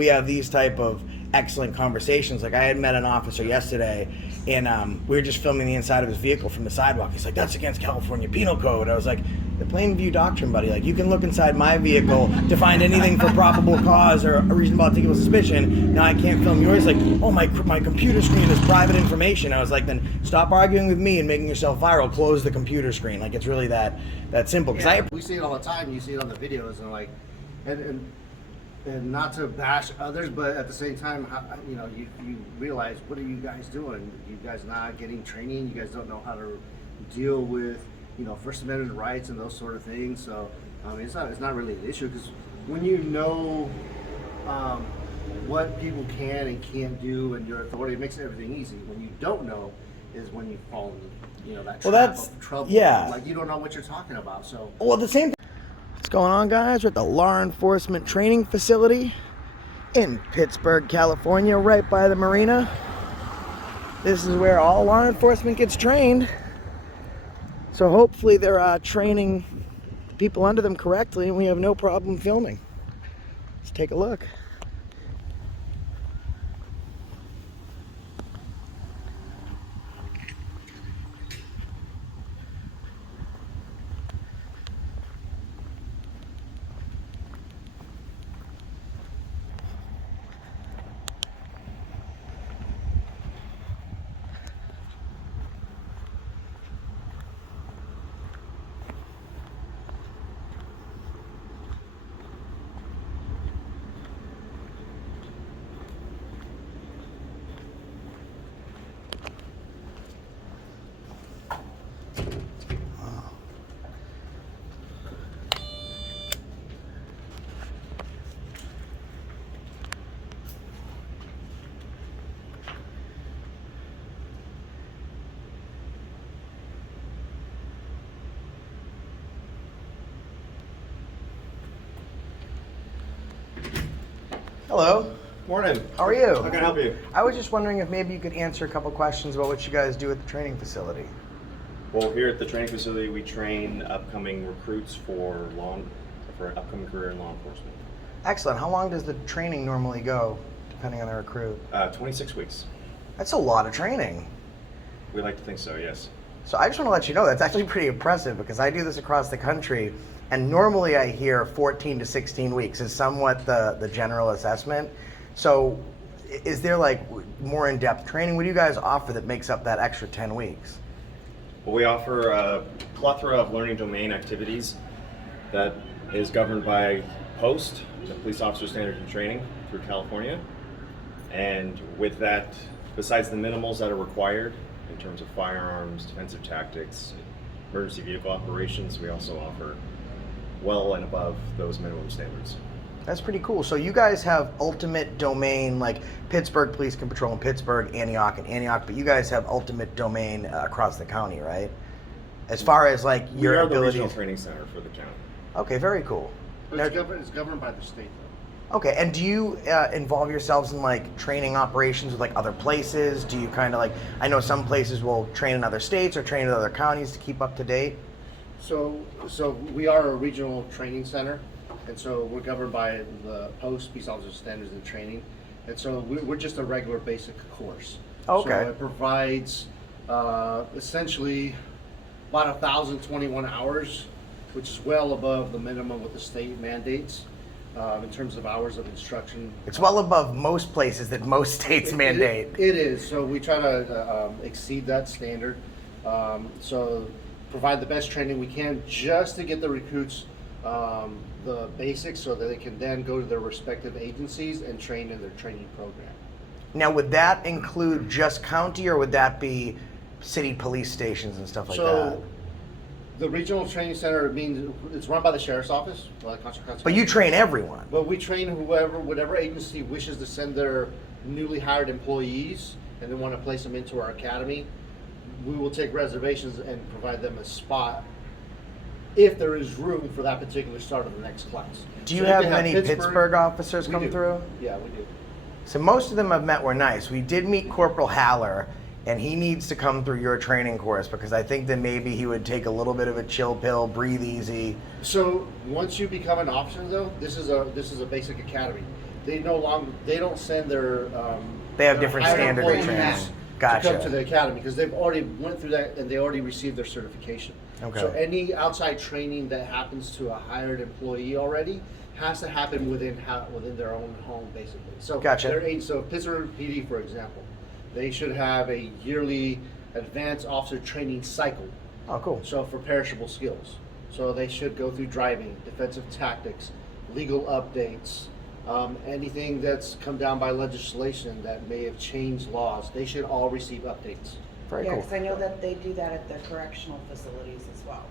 we have these type of excellent conversations. Like I had met an officer yesterday, and we were just filming the inside of his vehicle from the sidewalk. He's like, "That's against California Penal Code." I was like, "The plain view doctrine, buddy. Like you can look inside my vehicle to find anything for probable cause or a reasonable articulable suspicion. Now I can't film yours." Like, "Oh, my computer screen is private information." I was like, "Then stop arguing with me and making yourself viral. Close the computer screen." Like it's really that simple. Yeah, we see it all the time. You see it on the videos, and like, and not to bash others, but at the same time, you know, you realize, what are you guys doing? You guys not getting training? You guys don't know how to deal with, you know, First Amendment rights and those sort of things. So it's not really an issue, because when you know what people can and can't do and your authority, it makes everything easy. When you don't know is when you fall in, you know, that trap of trouble. Yeah. Like you don't know what you're talking about. So well, the same. What's going on, guys? We're at the law enforcement training facility in Pittsburg, California, right by the marina. This is where all law enforcement gets trained. So hopefully they're training people under them correctly, and we have no problem filming. Let's take a look. Hello. Morning. How are you? How can I help you? I was just wondering if maybe you could answer a couple questions about what you guys do at the training facility. Well, here at the training facility, we train upcoming recruits for an upcoming career in law enforcement. Excellent. How long does the training normally go, depending on the recruit? 26 weeks. That's a lot of training. We like to think so, yes. So I just want to let you know that's actually pretty impressive, because I do this across the country, and normally I hear 14 to 16 weeks is somewhat the general assessment. So is there like more in-depth training? What do you guys offer that makes up that extra 10 weeks? Well, we offer a plethora of learning domain activities that is governed by POST, the Police Officer Standards and Training through California. And with that, besides the minimals that are required in terms of firearms, defensive tactics, emergency vehicle operations, we also offer well and above those minimum standards. That's pretty cool. So you guys have ultimate domain, like Pittsburgh Police can patrol in Pittsburgh, Antioch, but you guys have ultimate domain across the county, right? As far as like your ability. We are the regional training center for the county. Okay, very cool. but it's governed by the state, though. Okay, and do you involve yourselves in like training operations with like other places? Do you kind of like, I know some places will train in other states or train in other counties to keep up to date? So we are a regional training center, and so we're governed by the POST, Peace Officer Standards and Training, and so we're just a regular basic course. Okay. So it provides essentially about 1,021 hours, which is well above the minimum what the state mandates in terms of hours of instruction. It's well above most places that most states mandate. It is, so we try to exceed that standard. So provide the best training we can just to get the recruits the basics so that they can then go to their respective agencies and train in their training program. Now, would that include just county, or would that be city police stations and stuff like that? So the regional training center means it's run by the sheriff's office, like Contra. But you train everyone. But we train whatever agency wishes to send their newly hired employees and they want to place them into our academy. We will take reservations and provide them a spot if there is room for that particular start of the next class. Do you have many Pittsburgh officers come through? Yeah, we do. So most of them I've met were nice. We did meet Corporal Haller, and he needs to come through your training course because I think that maybe he would take a little bit of a chill pill, breathe easy. So once you become an officer, though, this is a basic academy. they don't send their They have their different hired standard of employees training. Gotcha. to come to the academy because they've already went through that and they already received their certification. Okay. So any outside training that happens to a hired employee already has to happen within their own home, basically. So Gotcha. So Pittsburg PD, for example, they should have a yearly advanced officer training cycle. Oh, cool. So for perishable skills. So they should go through driving, defensive tactics, legal updates, anything that's come down by legislation that may have changed laws. They should all receive updates. Very Yeah, cool. because I know that they do that at the correctional facilities as well.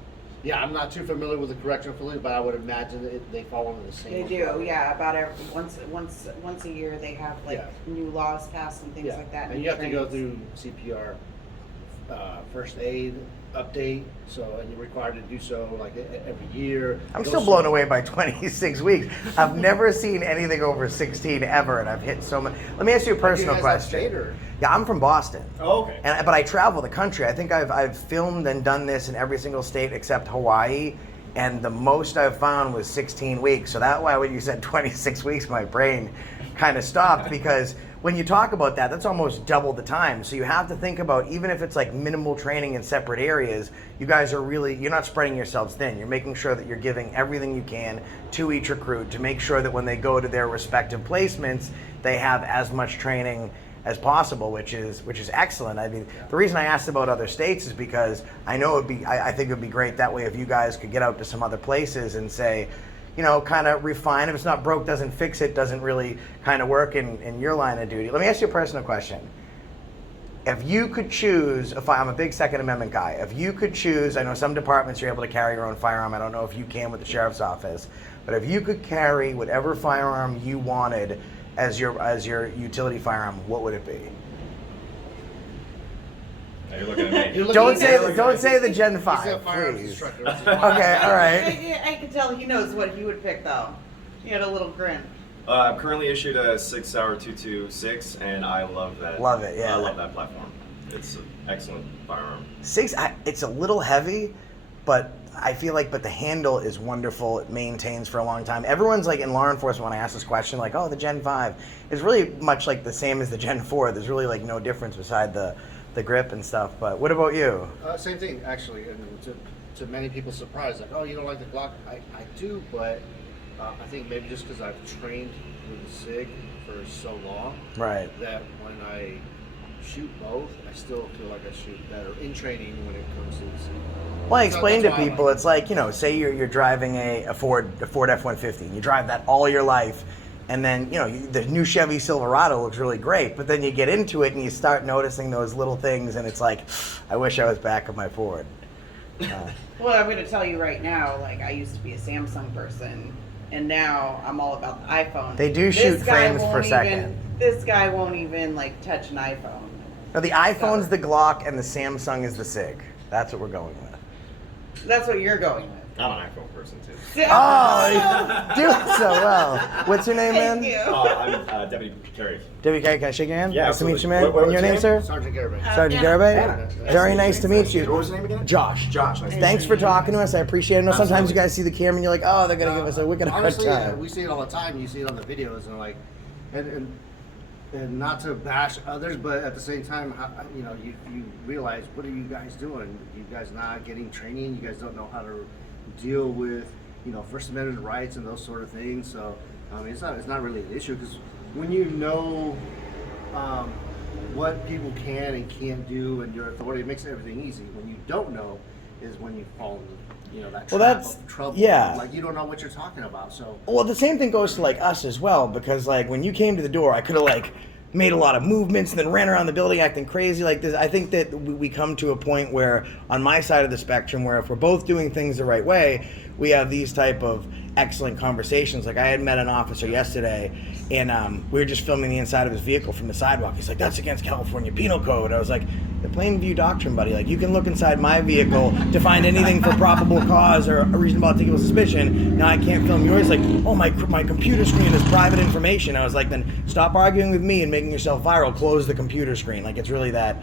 Yeah, I'm not too familiar with the correctional facility, but I would imagine that they fall under the same. They do, yeah, about once a year, they have like Yeah. new laws passed and things Yeah, like that. and new you have to go trainings. through CPR, first aid update. So, and you're required to do so like every year. I'm Those still blown away by 26 weeks. I've never seen anything over 16 ever, and I've hit so much. Let me ask you a personal You guys have question. state, or- Yeah, I'm from Boston. Oh, okay. But I travel the country. I think I've filmed and done this in every single state except Hawaii, and the most I've found was 16 weeks. So that's why when you said 26 weeks, my brain kind of stopped because when you talk about that, that's almost double the time. So you have to think about, even if it's like minimal training in separate areas, you guys are really, you're not spreading yourselves thin. You're making sure that you're giving everything you can to each recruit to make sure that when they go to their respective placements, they have as much training as possible, which is excellent. I mean, the reason I asked about other states is because I know I think it would be great that way if you guys could get out to some other places and say, you know, kind of refine. If it's not broke, doesn't fix it, doesn't really kind of work in your line of duty. Let me ask you a personal question. If you could choose, I'm a big Second Amendment guy. If you could choose, I know some departments you're able to carry your own firearm. I don't know if you can with the sheriff's office, but if you could carry whatever firearm you wanted as your utility firearm, what would it be? Now you're looking at me. You're looking Don't at say the Gen He's a 5, firearms please. instructor. Okay, all right. I can tell he knows what he would pick though. He had a little grin. I'm currently issued a 6-hour 226, and I love that. Love it, yeah. I love that platform. It's an excellent firearm. It's a little heavy, but I feel like, the handle is wonderful. It maintains for a long time. Everyone's like in law enforcement when I ask this question, like, oh, the Gen 5 is really much like the same as the Gen 4. There's really like no difference beside the grip and stuff. But what about you? Same thing, actually. And to many people's surprise, like, oh, you don't like the Glock? I do, but I think maybe just because I've trained with the SIG for so long, Right. that when I shoot both, I still feel like I shoot better in training when it comes to the SIG. Well, I explain to that's why I people, like it's like, you know, say you're driving a Ford F-150, and you drive that all your life, and then, you know, the new Chevy Silverado looks really great, but then you get into it and you start noticing those little things, and it's like, I wish I was back on my Ford. Well, I'm going to tell you right now, like I used to be a Samsung person, and now I'm all about the iPhone. They do shoot frames per second. This guy won't even like touch an iPhone. No, the iPhone's the Glock, and the Samsung is the SIG. That's what we're going with. That's what you're going with. I'm an iPhone person too. Oh, do it so well. What's your name, Thank man? you. I'm Deputy Terry. Debbie, can I shake your hand? Yeah, Nice to meet you, absolutely. man. What's Your name, your sir? Sergeant Garibay. Sergeant Yeah. Garibay? Very nice to meet you. What was your name again? Josh. Josh. Nice to meet Thanks for talking to us. I appreciate it. I know sometimes Absolutely. you guys see the camera and you're like, oh, they're going to give us a wicked hard Honestly, time. we see it all the time. You see it on the videos, and like, and not to bash others, but at the same time, you know, you realize, what are you guys doing? You guys not getting training? You guys don't know how to deal with, you know, First Amendment rights and those sort of things. So, I mean, it's not really an issue, because when you know what people can and can't do and your authority, it makes everything easy. When you don't know is when you fall into, you know, that Well, trap that's- of trouble. yeah. Like, you don't know what you're talking about. So, Well, the same thing goes to like us as well, because like when you came to the door, I could have like made a lot of movements and then ran around the building acting crazy like this. I think that we come to a point where on my side of the spectrum, where if we're both doing things the right way, we have these type of excellent conversations. Like I had met an officer yesterday, and we were just filming the inside of his vehicle from the sidewalk. He's like, that's against California Penal Code. I was like, the plain view doctrine, buddy. Like, you can look inside my vehicle to find anything for probable cause or a reasonable articulable suspicion. Now I can't film yours. Like, oh, my computer screen is private information. I was like, then stop arguing with me and making yourself viral. Close the computer screen. Like, it's really that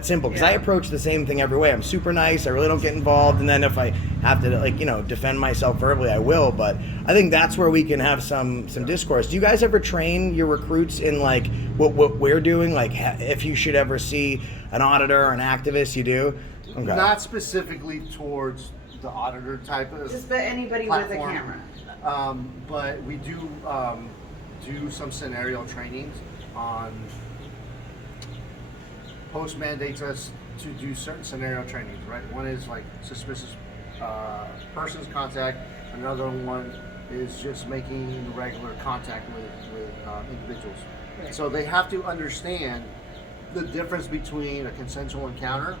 simple. Because I approach the same thing every way. I'm super nice. I really don't get involved. And then if I have to, like, you know, defend myself verbally, I will. But I think that's where we can have some discourse. Do you guys ever train your recruits in like what we're doing? Like if you should ever see an auditor or an activist, you do? Okay. Not specifically towards the auditor type of Just but anybody platform. with a camera. But we do do some scenario trainings on post mandates us to do certain scenario trainings, right? One is like suspicious persons contact. Another one is just making regular contact with individuals. Right. So they have to understand the difference between a consensual encounter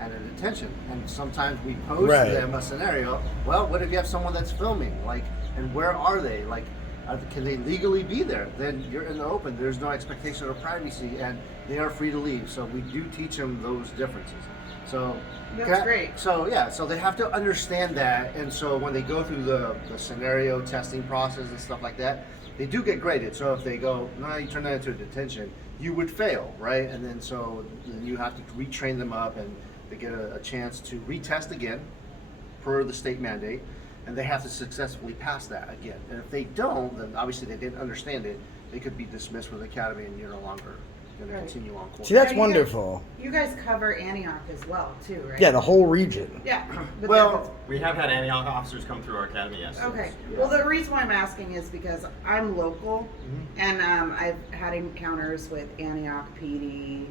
and a detention. And sometimes we pose Right. to them a scenario. Well, what if you have someone that's filming? Like, and where are they? Like, can they legally be there? Then you're in the open. There's no expectation of privacy, and they are free to leave. So we do teach them those differences. So That's great. So yeah, so they have to understand that, and so when they go through the scenario testing process and stuff like that, they do get graded. So if they go, no, you turn that into a detention, you would fail, right? And then then you have to retrain them up, and they get a chance to retest again per the state mandate, and they have to successfully pass that again. And if they don't, then obviously they didn't understand it. They could be dismissed from the academy, and you're no longer going to Right. continue on course. See, that's Now, you guys- wonderful. You guys cover Antioch as well, too, right? Yeah, the whole region. Yeah. But Well, We have had Antioch officers come through our academy, yes. okay. Yeah. Well, the reason why I'm asking is because I'm local, Mm-hmm. and I've had encounters with Antioch PD,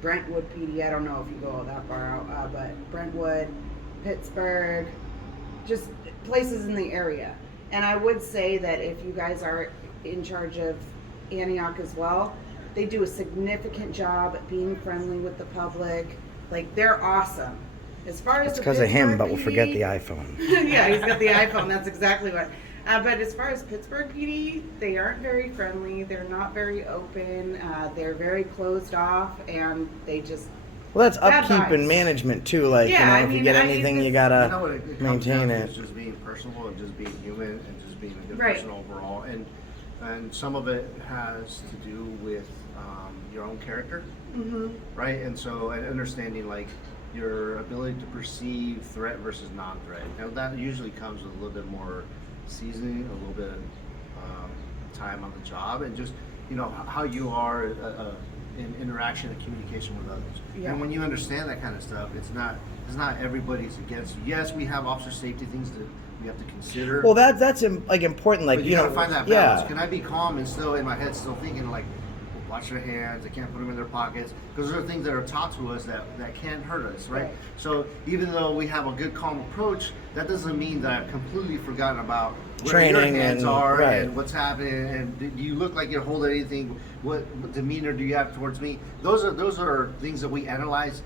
Brentwood PD. I don't know if you go that far out, but Brentwood, Pittsburg, just places in the area. And I would say that if you guys are in charge of Antioch as well, they do a significant job at being friendly with the public. Like, they're awesome. As far as It's the because of him, Pittsburgh but we'll forget PD the iPhone. yeah, he's got the iPhone. That's exactly what. But as far as Pittsburgh PD, they aren't very friendly. They're not very open. They're very closed off, and they just Well, that's Bad upkeep and vibes. management too. Like, Yeah, you know, I if you mean, get I mean, anything, this- you You know gotta what it comes maintain down to it. is just being personable and just being human and just being a good Right. person overall. And some of it has to do with your own character, right? And so and understanding like your ability to perceive threat versus non-threat. Now that usually comes with a little bit more seasoning, a little bit of time on the job, and just how you are in interaction and communication with others. Yeah. And when you understand that kind of stuff, it's not everybody's against you. Yes, we have officer safety things that we have to consider. Well, that's like important. Like, but you you know, gotta find that balance. yeah. Can I be calm and still in my head still thinking like, watch their hands, they can't put them in their pockets, because those are things that are taught to us that can hurt us, right? Right. So even though we have a good calm approach, that doesn't mean that I've completely forgotten about where Training your hands and- are right. and what's happening, and do you look like you're holding anything? What demeanor do you have towards me? Those are things that we analyze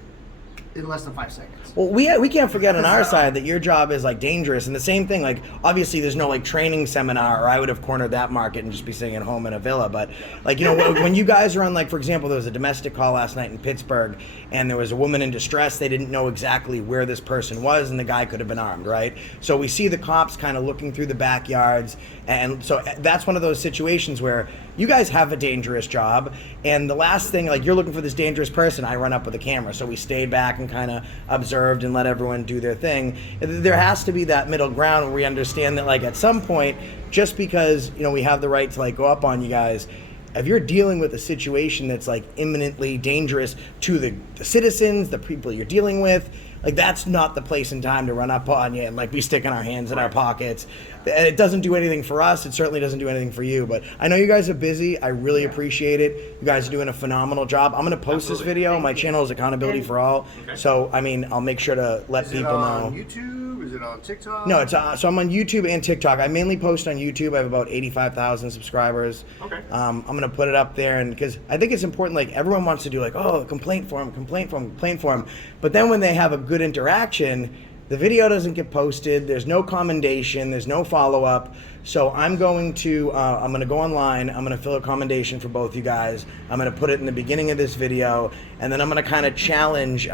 in less than 5 seconds. Well, we can't forget on our side that your job is like dangerous, and the same thing. Like, obviously, there's no like training seminar, or I would have cornered that market and just be sitting at home in a villa. But like, you know, when you guys are on, like, for example, there was a domestic call last night in Pittsburgh, and there was a woman in distress. They didn't know exactly where this person was, and the guy could have been armed, right? So we see the cops kind of looking through the backyards, and so that's one of those situations where you guys have a dangerous job, and the last thing, like, you're looking for this dangerous person, I run up with a camera. So we stayed back and kind of observed and let everyone do their thing. There has to be that middle ground where we understand that, like, at some point, just because, you know, we have the right to like go up on you guys, if you're dealing with a situation that's like imminently dangerous to the citizens, the people you're dealing with, like, that's not the place and time to run up on you and like be sticking our hands in our pockets. And it doesn't do anything for us. It certainly doesn't do anything for you. But I know you guys are busy. I really appreciate it. You guys are doing a phenomenal job. I'm going to post this video. My channel is Accountability for All. Okay. So, I mean, I'll make sure to let Is people it on know. YouTube? Is it on TikTok? No, it's so I'm on YouTube and TikTok. I mainly post on YouTube. I have about 85,000 subscribers. Okay. I'm gonna put it up there, and because I think it's important. Like, everyone wants to do like, oh, complaint form. But then when they have a good interaction, the video doesn't get posted. There's no commendation. There's no follow up. So I'm going to go online. I'm going to fill a commendation for both you guys. I'm going to put it in the beginning of this video, and then I'm going to kind of challenge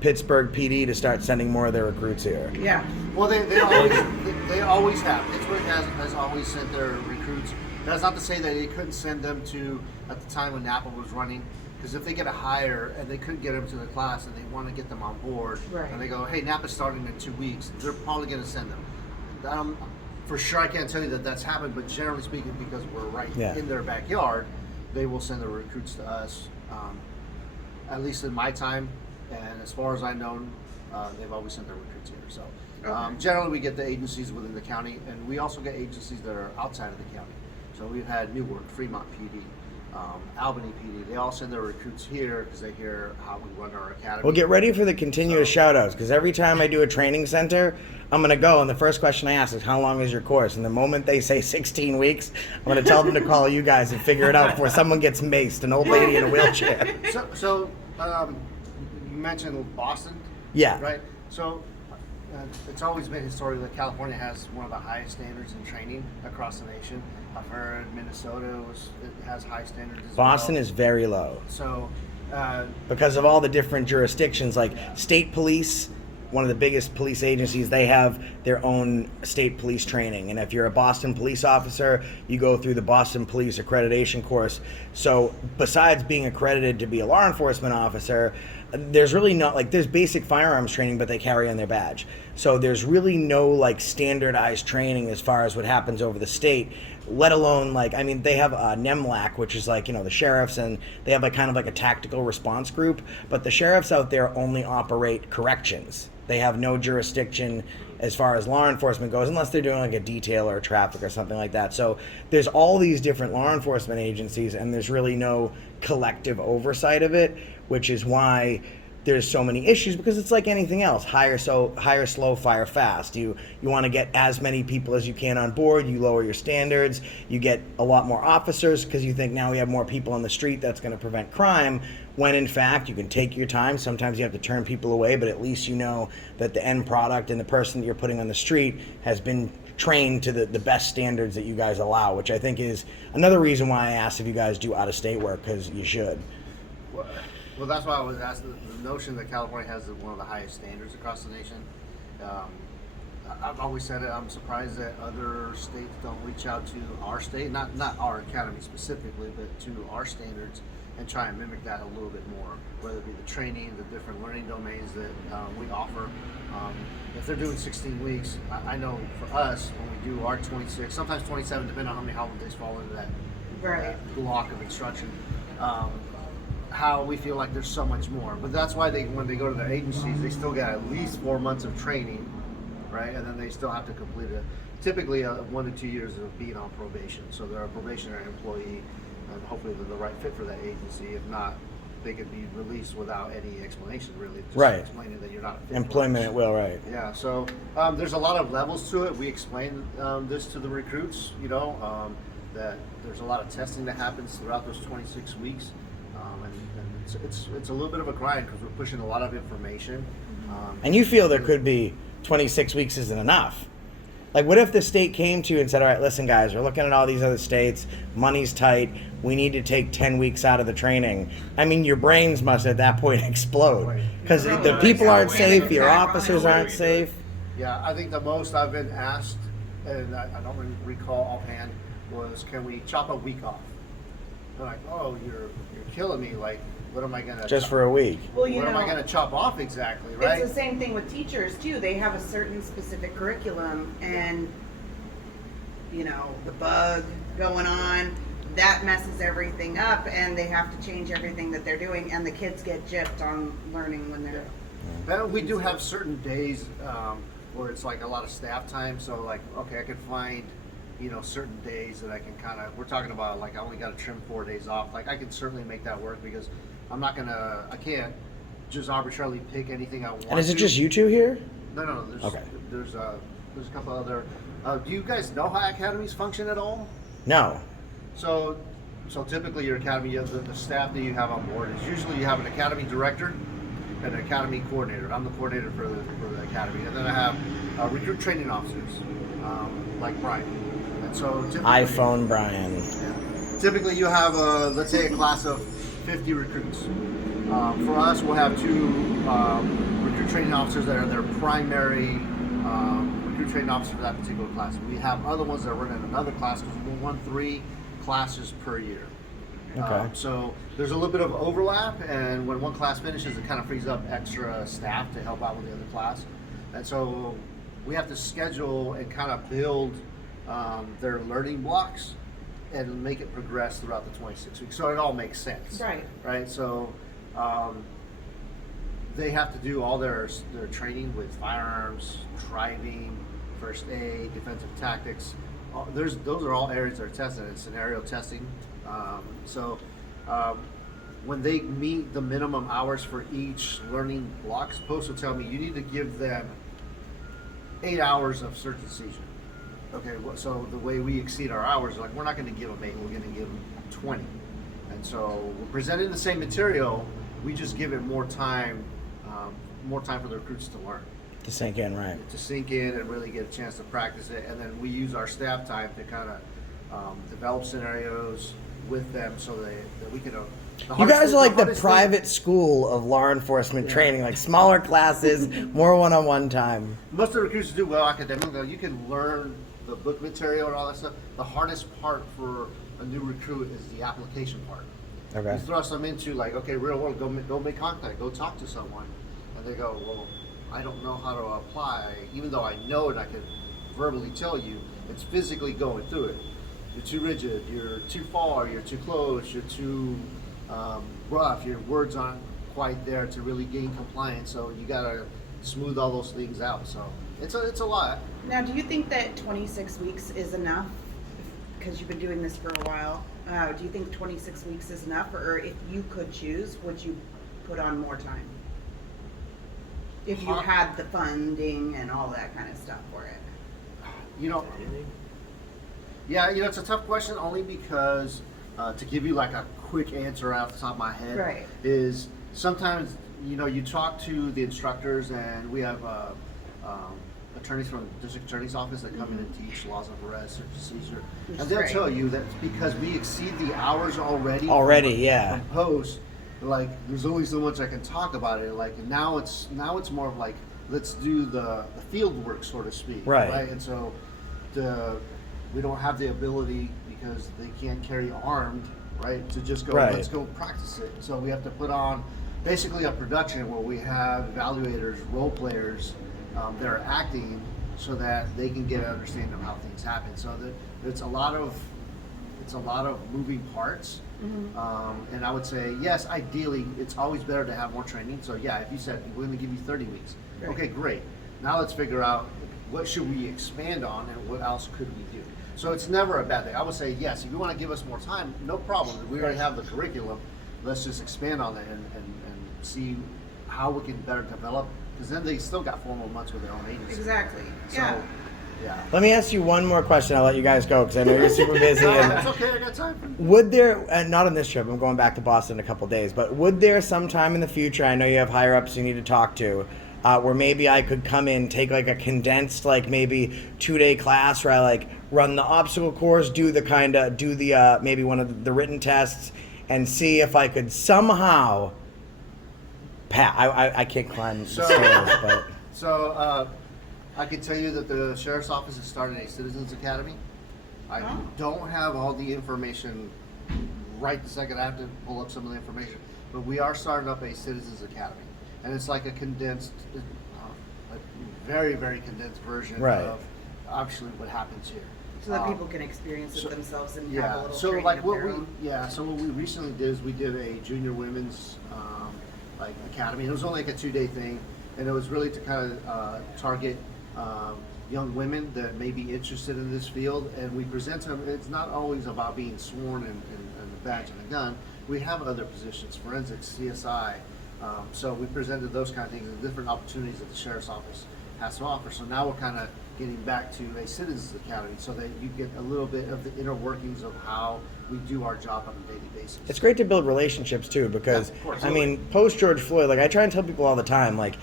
Pittsburgh PD to start sending more of their recruits here. yeah. Well, they always have. Pittsburgh has always sent their recruits. That's not to say that they couldn't send them to at the time when Napa was running, because if they get a hire and they couldn't get them to the class and they want to get them on board, Right. and they go, hey, Napa's starting in 2 weeks, they're probably going to send them. for sure I can't tell you that that's happened, but generally speaking, because we're right in their backyard, they will send the recruits to us. At least in my time, and as far as I know, they've always sent their recruits here. So generally we get the agencies within the county, and we also get agencies that are outside of the county. So we've had Newark, Fremont PD, Albany PD. They all send their recruits here because they hear how we run our academy. Well, get ready for the continuous shout outs, because every time I do a training center, I'm going to go, and the first question I ask is, how long is your course? And the moment they say 16 weeks, I'm going to tell them to call you guys and figure it out before someone gets maced, an old lady in a wheelchair. So you mentioned Boston. Yeah. Right. So it's always been historically that California has one of the highest standards in training across the nation. I've heard Minnesota it has high standards as Boston well. is very low. So because of all the different jurisdictions, like state police, one of the biggest police agencies, they have their own state police training. And if you're a Boston police officer, you go through the Boston Police Accreditation course. So besides being accredited to be a law enforcement officer, there's really not, like, there's basic firearms training, but they carry on their badge. So there's really no, like, standardized training as far as what happens over the state, let alone, like, I mean, they have NEMLAC, which is like, you know, the sheriffs, and they have like kind of like a tactical response group, but the sheriffs out there only operate corrections. They have no jurisdiction as far as law enforcement goes, unless they're doing like a detail or a traffic or something like that. So there's all these different law enforcement agencies, and there's really no collective oversight of it, which is why there's so many issues, because it's like anything else. Hire slow, fire fast. You want to get as many people as you can on board. You lower your standards. You get a lot more officers because you think now we have more people on the street, that's going to prevent crime, when in fact you can take your time. Sometimes you have to turn people away, but at least you know that the end product and the person that you're putting on the street has been trained to the best standards that you guys allow, which I think is another reason why I asked if you guys do out-of-state work, because you should. Well, that's why I was asking. The notion that California has one of the highest standards across the nation. I've always said it. I'm surprised that other states don't reach out to our state, not our academy specifically, but to our standards and try and mimic that a little bit more. Whether it be the training, the different learning domains that we offer. If they're doing 16 weeks, I know for us when we do our 26, sometimes 27, depending on how many holidays fall into that block of instruction. How we feel like there's so much more, but that's why when they go to their agencies, they still got at least 4 months of training, right? And then they still have to complete typically 1 to 2 years of being on probation. So they're a probationary employee, and hopefully they're the right fit for that agency. If not, they could be released without any explanation, really. Just explaining that you're not a fit Employment at will, right? Yeah. So there's a lot of levels to it. We explain this to the recruits, that there's a lot of testing that happens throughout those 26 weeks. And it's a little bit of a grind because we're pushing a lot of information. And you feel there could be 26 weeks isn't enough. Like, what if the state came to you and said, all right, listen, guys, we're looking at all these other states, money's tight, we need to take 10 weeks out of the training. I mean, your brains must at that point explode because the people aren't safe, your officers aren't safe. Yeah, I think the most I've been asked, and I don't recall offhand, was, can we chop a week off? They're like, oh, you're killing me. Like, what am I gonna just for a week? Well, what am I gonna chop off exactly, right? It's the same thing with teachers too. They have a certain specific curriculum, and the bug going on that messes everything up, and they have to change everything that they're doing, and the kids get gypped on learning when they're. But we do have certain days where it's like a lot of staff time. So like, okay, I could find certain days that I can we're talking about, like, I only got to trim 4 days off. Like, I can certainly make that work because I can't just arbitrarily pick anything I want. And is it just you two here? No. There's a couple other. Do you guys know how academies function at all? No. So typically your academy, the staff that you have on board is usually you have an academy director and an academy coordinator. I'm the coordinator for the academy, and then I have recruit training officers like Brian. And so iPhone Brian. Yeah. Typically you have let's say a class of 50 recruits. For us, we'll have 2 recruit training officers that are their primary recruit training officer for that particular class. We have other ones that are running another class because we run 3 classes per year. Okay. So there's a little bit of overlap, and when one class finishes, it kind of frees up extra staff to help out with the other class. And so we have to schedule and kind of build their learning blocks and make it progress throughout the 26 weeks. So it all makes sense. Right. So they have to do all their training with firearms, driving, first aid, defensive tactics. Those are all areas that are tested. It's scenario testing. When they meet the minimum hours for each learning block, supposed to tell me you need to give them 8 hours of search and seizure. Okay, so the way we exceed our hours, like we're not going to give them 8, we're going to give them 20. And so we're presenting the same material, we just give it more time for the recruits to learn. To sink in, right. To sink in and really get a chance to practice it. And then we use our staff time to kind of develop scenarios with them so that we can... You guys are like the private school of law enforcement training, like smaller classes, more one-on-one time. Most of the recruits do well academically. You can learn the book material and all that stuff. The hardest part for a new recruit is the application part. Okay. You thrust them into like, okay, real world, go make contact, go talk to someone. And they go, well, I don't know how to apply, even though I know it, I can verbally tell you, it's physically going through it. You're too rigid, you're too far, you're too close, you're too rough, your words aren't quite there to really gain compliance, so you gotta smooth all those things out. So it's a lot. Now, do you think that 26 weeks is enough? Because you've been doing this for a while. Do you think 26 weeks is enough, or if you could choose, would you put on more time? If you had the funding and all that kind of stuff for it. It's a tough question only because to give you like a quick answer off the top of my head is sometimes you talk to the instructors, and we have attorneys from the district attorney's office that come in and teach laws of arrest, search and seizure, and they'll tell you that because we exceed the hours already from post, like there's only so much I can talk about it. Like now it's more of like, let's do the field work, so to speak, right? And so we don't have the ability, because they can't carry armed, right, to just go, let's go practice it. So we have to put on basically a production where we have evaluators, role players that are acting so that they can get an understanding of how things happen. So it's a lot of moving parts. And I would say, yes, ideally, it's always better to have more training. So yeah, if you said we're going to give you 30 weeks, okay, great. Now let's figure out what should we expand on and what else could we do. So it's never a bad thing. I would say, yes, if you want to give us more time, no problem. We already have the curriculum. Let's just expand on it and see how we can better develop, because then they still got 4 more months with their own agency. Exactly. So, Let me ask you one more question. I'll let you guys go because I know you're super busy. That's okay. I got time. Would there, not on this trip, I'm going back to Boston in a couple days, but would there sometime in the future, I know you have higher ups you need to talk to, where maybe I could come in, take like a condensed, like maybe 2-day class where I like run the obstacle course, do the maybe one of the written tests, and see if I could somehow I can't climb the stairs, but so I can tell you that the sheriff's office is starting a citizens academy. I don't have all the information right the second. I have to pull up some of the information, but we are starting up a citizens academy. And it's like a condensed, a very, very condensed version of actually what happens here. So that people can experience it themselves and have a little training of their own. So what we recently did is we did a junior women's academy. It was only like a 2-day thing, and it was really to kind of target young women that may be interested in this field. And we present them. It's not always about being sworn and a badge and a gun. We have other positions, forensics, CSI. So we presented those kind of things and different opportunities that the sheriff's office has to offer. So now we're kind of getting back to a citizens academy so that you get a little bit of the inner workings of how we do our job on a daily basis. It's great to build relationships too, because I mean, post George Floyd, like I try and tell people all the time, like,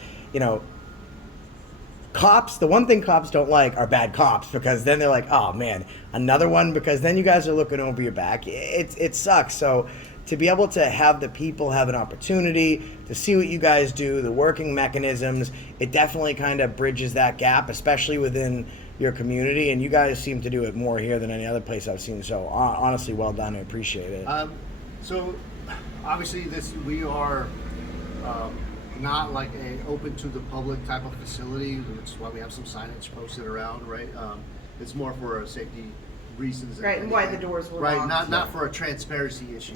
cops, the one thing cops don't like are bad cops, because then they're like, oh man, another one, because then you guys are looking over your back. It sucks. So to be able to have the people have an opportunity to see what you guys do, the working mechanisms, it definitely kind of bridges that gap, especially within your community. And you guys seem to do it more here than any other place I've seen. So honestly, well done. I appreciate it. So obviously we are not like a open to the public type of facility, which is why we have some signage posted around, right? It's more for safety reasons. Right, and why the doors were right, locked. not for a transparency issue.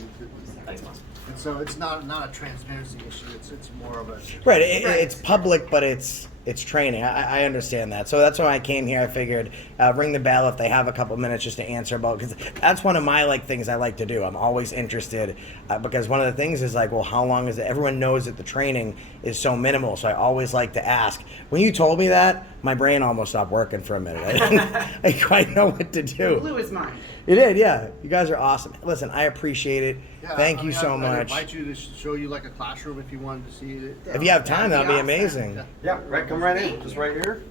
And so it's not a transparency issue. It's more of a Right, it's public, but it's training. I understand that. So that's why I came here. I figured ring the bell if they have a couple minutes just to answer about, because that's one of my things I like to do. I'm always interested because one of the things is well, how long is it? Everyone knows that the training is so minimal, so I always like to ask. When you told me that, my brain almost stopped working for a minute. I didn't quite know what to do. Blew his mind. You did, yeah. You guys are awesome. Listen, I appreciate it. Yeah, Thank you so I'd much. invite you to show you a classroom if you wanted to see it. If you have time, that'd be amazing. Yeah, right. Come right in. Just right here.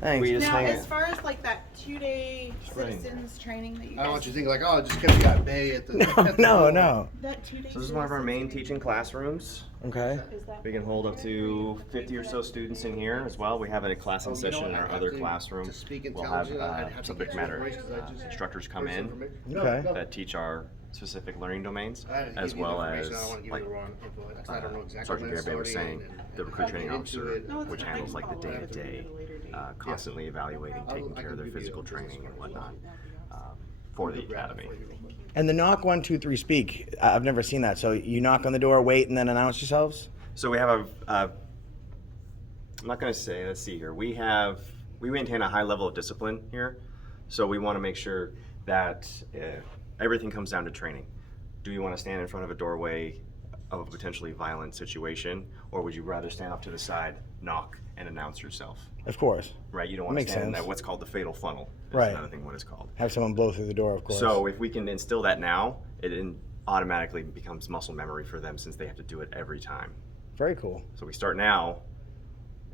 Thanks. We just Now, hang as it. far as that 2-day right in citizens training that you I guys don't want you to think oh, just because you got Bay at the No. that 2 days. So this is one of our main teaching classrooms. Okay. Is that We can hold up to 50 or so students in here as well. We have a classing session in our other classroom. To speak We'll have intelligently, I'd have to subject get you matter information 'cause I just- instructors come in Okay. that teach our specific learning domains, I didn't as give you the well as information. I don't want to give you the wrong info. I don't know exactly Sergeant when it's Garibay was starting saying, and the recruit training into officer, it. No, it's which fine. handles the I'll day to have to day, do it at a later date. constantly evaluating, I taking can care of their give you physical a business training and card. whatnot for the academy. And the knock 1, 2, 3 speak. I've never seen that. So you knock on the door, wait, and then announce yourselves. So we have I'm not going to say, let's see here. We maintain a high level of discipline here. So we want to make sure that everything comes down to training. Do you want to stand in front of a doorway of a potentially violent situation, or would you rather stand off to the side, knock, and announce yourself? Of course. Right, you don't want to Makes stand in sense. that what's called the fatal funnel. That's Right. another thing what it's called. Have someone blow through the door, of course. So if we can instill that now, automatically becomes muscle memory for them since they have to do it every time. Very cool. So we start now,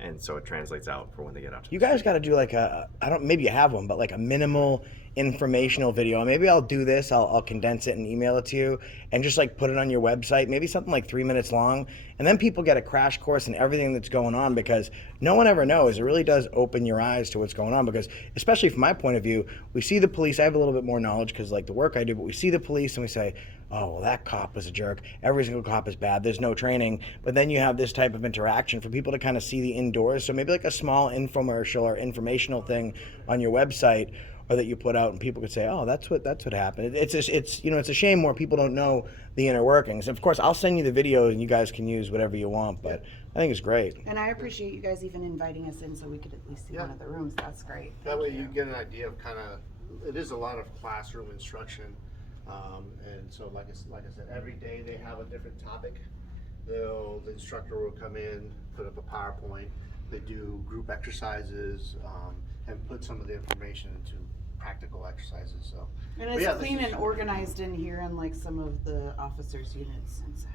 and so it translates out for when they get out to You the guys street. got to do maybe you have one, but a minimal informational video. Maybe I'll do this. I'll condense it and email it to you, and just put it on your website. Maybe something 3 minutes long, and then people get a crash course in everything that's going on, because no one ever knows. It really does open your eyes to what's going on, because especially from my point of view, we see the police. I have a little bit more knowledge because the work I do, but we see the police and we say, oh, well, that cop was a jerk. Every single cop is bad. There's no training. But then you have this type of interaction for people to kind of see the indoors. So maybe a small infomercial or informational thing on your website, or that you put out, and people could say, oh, that's what happened. It's a shame more people don't know the inner workings. Of course, I'll send you the video and you guys can use whatever you want, but I think it's great. And I appreciate you guys even inviting us in so we could at least see one of the rooms. That's great. That way you get an idea of it is a lot of classroom instruction. And so like I said, every day they have a different topic. The instructor will come in, put up a PowerPoint. They do group exercises and put some of the information into practical exercises. So, And but it's yeah, this clean is- and organized in here, unlike some of the officers' units inside.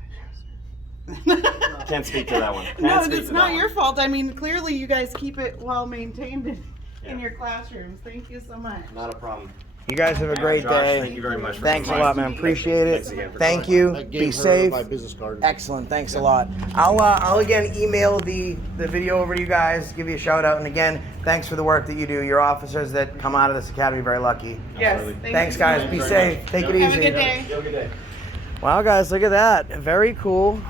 Can't speak to that one. No, Can't speak it's to not that your one. fault. I mean, clearly you guys keep it well maintained in Yeah. your classrooms. Thank you so much. Not a problem. You guys have a great Josh, day. thank you very much for Thanks a coming lot, by. man. Appreciate it. Thanks again for Thank coming. you. I Be gave her safe. my business card. Excellent. Thanks a lot. I'll again email the video over to you guys, give you a shout out, and again, thanks for the work that you do. Your officers that come out of this academy very lucky. Yes. Absolutely. Thanks, guys. Be safe. Take it Have easy. a good day. Have a good day. Wow, guys, look at that. Very cool.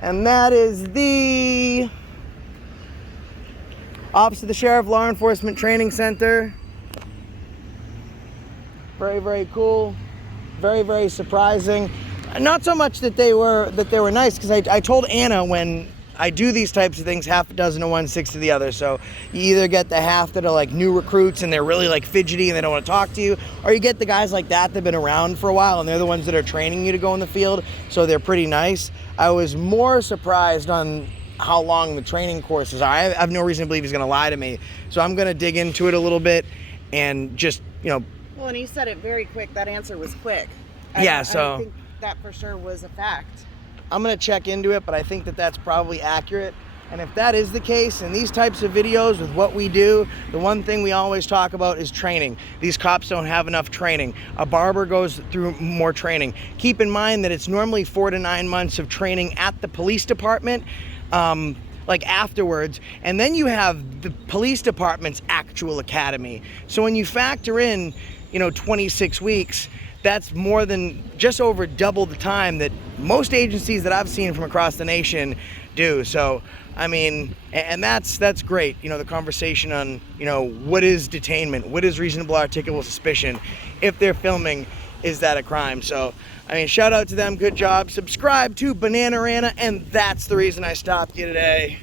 And that is the Office of the Sheriff Law Enforcement Training Center. Very, very cool. Very, very surprising. Not so much that they were nice, because I told Anna when I do these types of things, half a dozen to one, six to the other. So you either get the half that are new recruits and they're really fidgety and they don't want to talk to you, or you get the guys like that that've been around for a while and they're the ones that are training you to go in the field, so they're pretty nice. I was more surprised on how long the training courses are. I have no reason to believe he's going to lie to me. So I'm going to dig into it a little bit and just, Well, and you said it very quick. That answer was quick. Yeah, I so- think that for sure was a fact. I'm going to check into it, but I think that that's probably accurate. And if that is the case, in these types of videos with what we do, the one thing we always talk about is training. These cops don't have enough training. A barber goes through more training. Keep in mind that it's normally 4 to 9 months of training at the police department, afterwards, and then you have the police department's actual academy. So when you factor in, 26 weeks, that's more than just over double the time that most agencies that I've seen from across the nation do. So I mean, and that's great. You know, the conversation on, you know, what is detainment, what is reasonable articulable suspicion. If they're filming, is that a crime? So, I mean, shout out to them. Good job. Subscribe to Banana Rana, and that's the reason I stopped you today.